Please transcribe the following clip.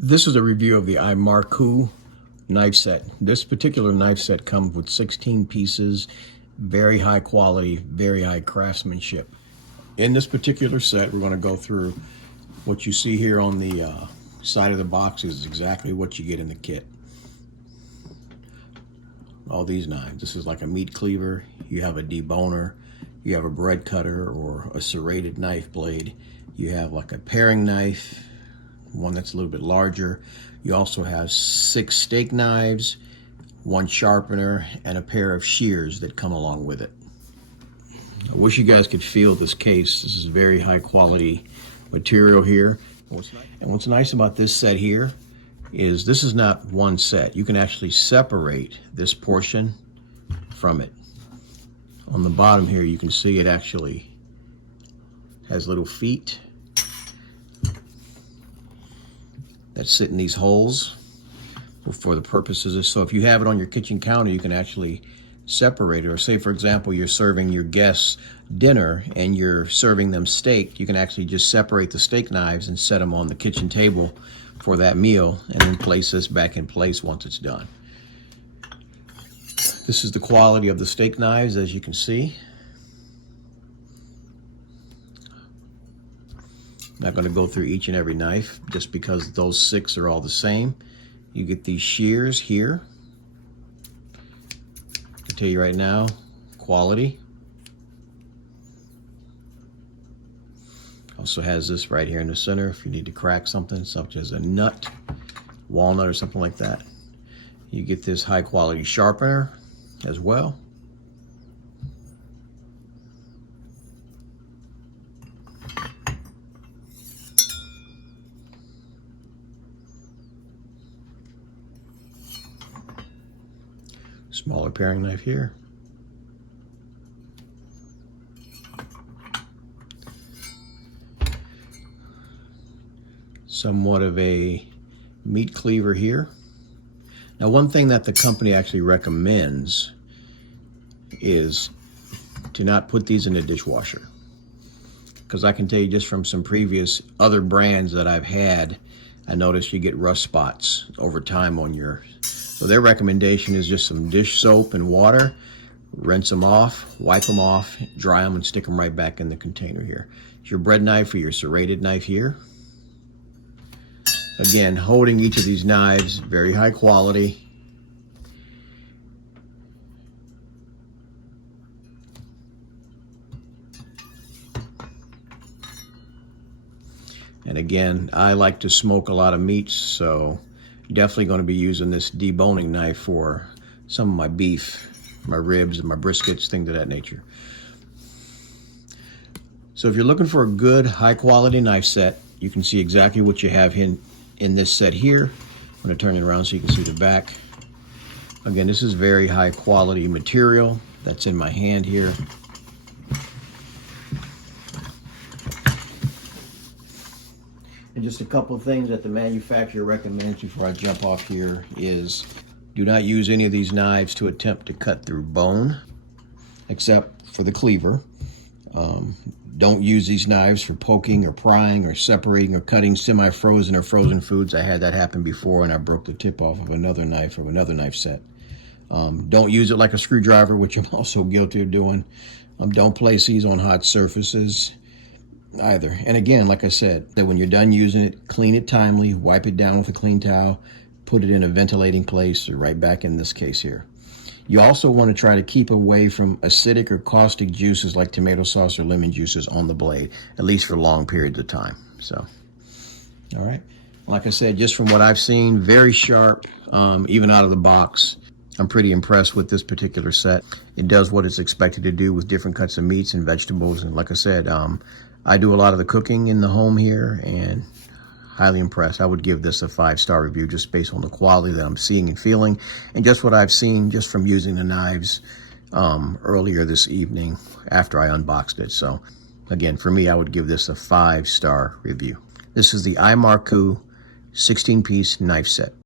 This is a review of the Imarku knife set. This particular knife set comes with 16 pieces, very high quality, very high craftsmanship. In this particular set, we're going to go through what you see here on the side of the box is exactly what you get in the kit. All these knives. This is like a meat cleaver. You have a deboner. You have a bread cutter or a serrated knife blade. You have like a paring knife, one that's a little bit larger. You also have 6 steak knives, 1 sharpener, and a pair of shears that come along with it. I wish you guys could feel this case. This is very high quality material here. And what's nice about this set here is this is not one set. You can actually separate this portion from it. On the bottom here, you can see it actually has little feet that sit in these holes for the purposes of, so if you have it on your kitchen counter, you can actually separate it. Or say, for example, you're serving your guests dinner and you're serving them steak, you can actually just separate the steak knives and set them on the kitchen table for that meal and then place this back in place once it's done. This is the quality of the steak knives, as you can see. I'm not going to go through each and every knife just because those 6 are all the same. You get these shears here. I can tell you right now, quality. Also has this right here in the center if you need to crack something, such as a nut, walnut, or something like that. You get this high quality sharpener as well. Smaller paring knife here. Somewhat of a meat cleaver here. Now, one thing that the company actually recommends is to not put these in the dishwasher, because I can tell you just from some previous other brands that I've had, I noticed you get rust spots over time on your, so their recommendation is just some dish soap and water, rinse them off, wipe them off, dry them, and stick them right back in the container here. It's your bread knife or your serrated knife here. Again, holding each of these knives, very high quality. And again, I like to smoke a lot of meats, so definitely going to be using this deboning knife for some of my beef, my ribs, and my briskets, things of that nature. So if you're looking for a good, high quality knife set, you can see exactly what you have in this set here. I'm going to turn it around so you can see the back. Again, this is very high quality material that's in my hand here. And just a couple of things that the manufacturer recommends before I jump off here is do not use any of these knives to attempt to cut through bone, except for the cleaver. Don't use these knives for poking or prying or separating or cutting semi-frozen or frozen foods. I had that happen before and I broke the tip off of another knife or another knife set. Don't use it like a screwdriver, which I'm also guilty of doing. Don't place these on hot surfaces either. And again, like I said, that when you're done using it, clean it timely, wipe it down with a clean towel, put it in a ventilating place, or right back in this case here. You also want to try to keep away from acidic or caustic juices like tomato sauce or lemon juices on the blade, at least for long periods of time. So, all right. Like I said, just from what I've seen, very sharp, even out of the box. I'm pretty impressed with this particular set. It does what it's expected to do with different cuts of meats and vegetables. And like I said, I do a lot of the cooking in the home here and highly impressed. I would give this a 5-star review just based on the quality that I'm seeing and feeling and just what I've seen just from using the knives earlier this evening after I unboxed it. So again, for me, I would give this a 5-star review. This is the Imarku 16-piece knife set.